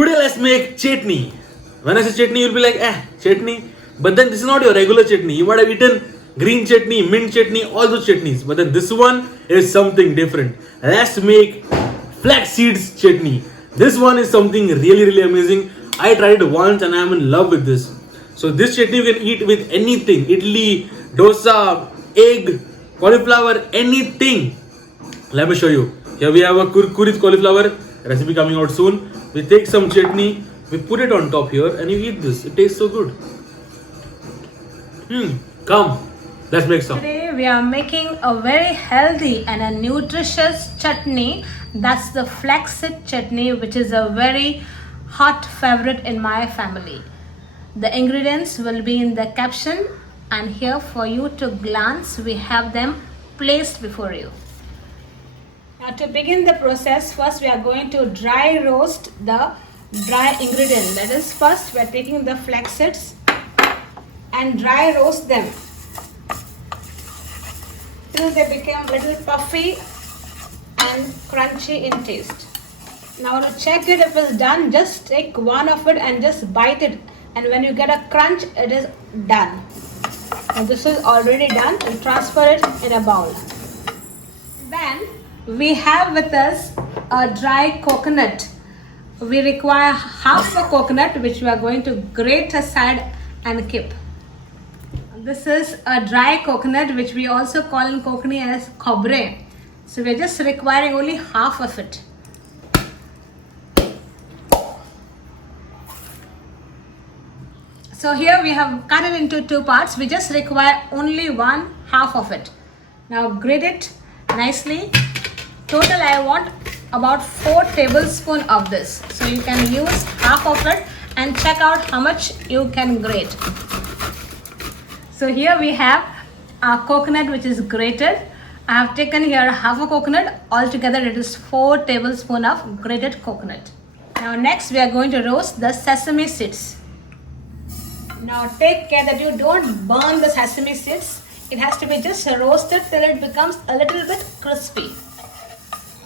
Today let's make chutney. When I say chutney, you'll be like, chutney. But then this is not your regular chutney. You might have eaten green chutney, mint chutney, all those chutneys. But then this one is something different. Let's make Flaxseeds chutney. This one is something really amazing. I tried it once and I'm in love with this. So this chutney you can eat with anything. Idli, dosa, egg, cauliflower, anything. Let me show you. Here we have a kurkurit cauliflower recipe coming out soon. We take some chutney, we put it on top here and you eat this. It tastes so good. Come, let's make some. Today we are making a very healthy and a nutritious chutney. That's the flaxseed chutney, which is a very hot favorite in my family. The ingredients will be in the caption, and here for you to glance, we have them placed before you. Now to begin the process, first we are going to dry roast the dry ingredient. That is, first we are taking the flaxseeds and dry roast them till they become little puffy and crunchy in taste. Now to check it if it's done, just take one of it and just bite it, and when you get a crunch, it is done. Now this is already done. We'll transfer it in a bowl. Then we have with us a dry coconut. We require half a coconut, which we are going to grate aside and keep. This is a dry coconut, which we also call in Konkani as khobre. So we are just requiring only half of it. So here we have cut it into two parts. We just require only one half of it. Now grate it nicely. Total I want about 4 tablespoons of this. So you can use half of it and check out how much you can grate. So here we have our coconut, which is grated. I have taken here half a coconut. Altogether it is 4 tablespoons of grated coconut. Now next we are going to roast the sesame seeds. Now take care that you don't burn the sesame seeds. It has to be just roasted till it becomes a little bit crispy.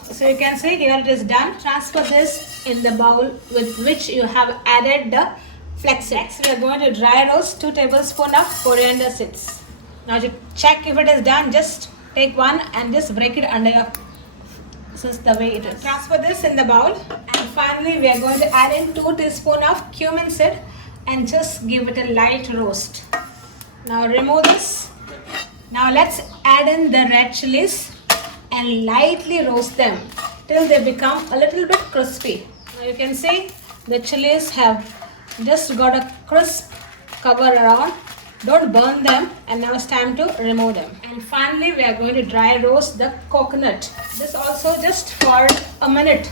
So you can see here it is done. Transfer this in the bowl with which you have added the flax. Next we are going to dry roast 2 tablespoons of coriander seeds. Now to check if it is done, just take one and just break it under your. This is the way it is. Transfer this in the bowl, and finally we are going to add in 2 teaspoons of cumin seed and just give it a light roast. Now remove this. Now let's add in the red chillies and lightly roast them till they become a little bit crispy. Now you can see the chilies have just got a crisp cover around. Don't burn them, and now it's time to remove them. And finally we are going to dry roast the coconut. This also just for a minute.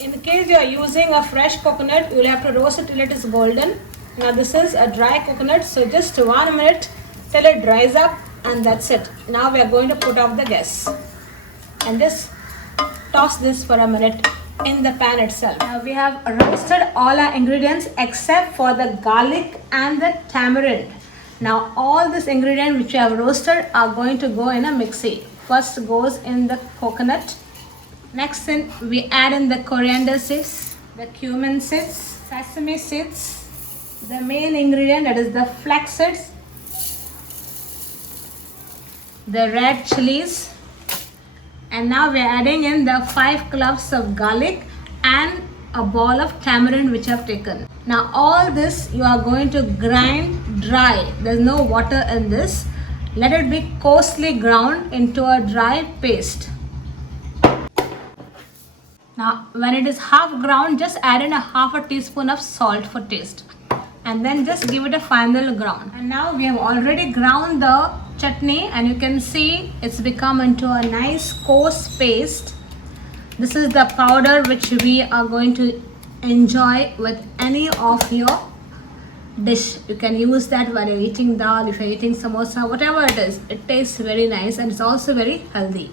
In case you are using a fresh coconut, you will have to roast it till it is golden. Now this is a dry coconut, so just 1 minute till it dries up, and that's it. Now we are going to put off the gas and just toss this for a minute in the pan itself. Now we have roasted all our ingredients except for the garlic and the tamarind. Now all this ingredient which we have roasted are going to go in a mixie. First goes in the coconut. Next we add in the coriander seeds, the cumin seeds, sesame seeds, the main ingredient, that is the flax seeds, the red chilies, and now we are adding in the 5 cloves of garlic and a ball of tamarind which I have taken. Now all this you are going to grind dry. There is no water in this. Let it be coarsely ground into a dry paste. Now when it is half ground, just add in a half a teaspoon of salt for taste, and then just give it a final ground. And now we have already ground the chutney, and you can see it's become into a nice coarse paste. This is the powder which we are going to enjoy with any of your dish. You can use that while you're eating dal, if you're eating samosa, whatever it is. It tastes very nice and it's also very healthy.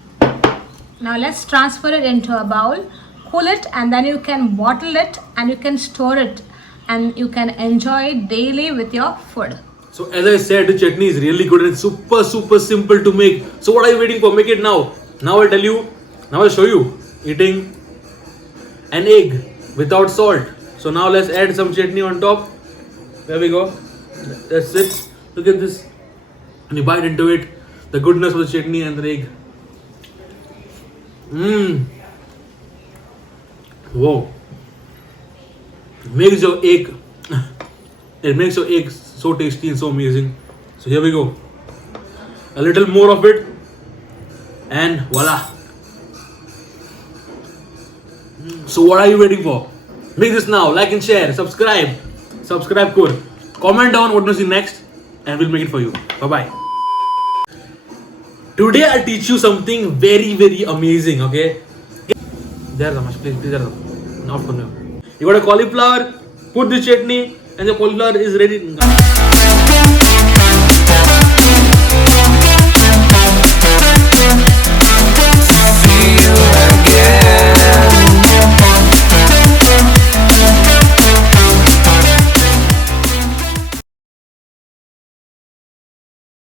Now let's transfer it into a bowl, cool it, and then you can bottle it and you can store it and you can enjoy it daily with your food. So as I said, the chutney is really good and it's super simple to make. So what are you waiting for? Make it now. Now I'll tell you. Now I'll show you. Eating an egg without salt. So now let's add some chutney on top. There we go. That's it. Look at this. And you bite into it, the goodness of the chutney and the egg. Whoa. Makes your egg. It makes your egg so tasty and so amazing. So here we go. A little more of it, and voila. So what are you waiting for? Make this now. Like and share. Subscribe. Subscribe core. Comment down what to see next, and we'll make it for you. Bye bye. Today I'll teach you something very, very amazing. Okay. There, Damash. Please, there. Not for now. You got a cauliflower. Put the chutney, and the cauliflower is ready.